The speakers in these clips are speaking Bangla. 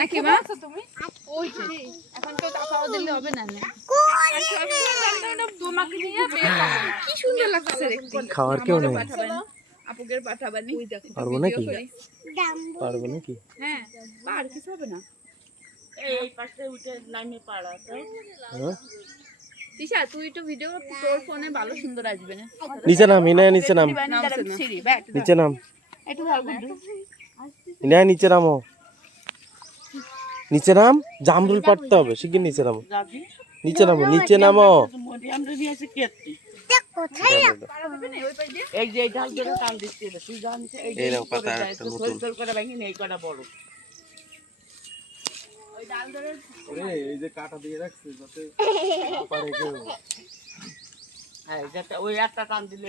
নাকি মা? ওই যে। এখন তো টাকাও দিলে হবে না না? তোমাকে নিয়ে বের হব। না। কি সুন্দর লাগছে দেখতে। খাওয়ার কেউ নেই। পাঠাবেন। আপুকে পারব নাকি? পারব নাকি? হ্যাঁ আর কিছু হবে না। এই পাশে উঠে নামে পাড়া হ্যাঁ? তিশা তুই একটু ভিডিও তোর ফোনে ভালো সুন্দর আসবে না? নিচে নাম নিচে নাম। সিঁড়ি ব্যাট নিচে নাম। একটু ভালো ইনায় নিচে নামো নিচে নাম জামরুল পাড়তে হবে শিগগির নিচে নামো। নিচে নামো নিচে নামো। একটা তো নতুন। থই থই করে ভেঙে নেই কটা বড়। ওই ডাল ধরে এই যে কাটা দিয়ে রাখছে হ্যাঁ ওই একটা টান দিলে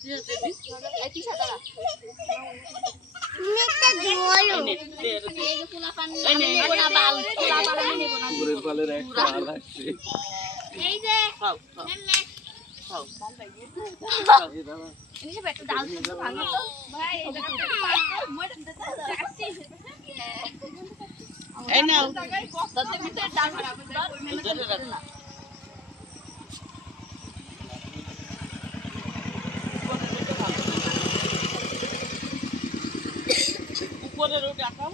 এই রাখছে খাও, খাও। এই নাও। এই ধরে রাখো। উপরের ওটা খাও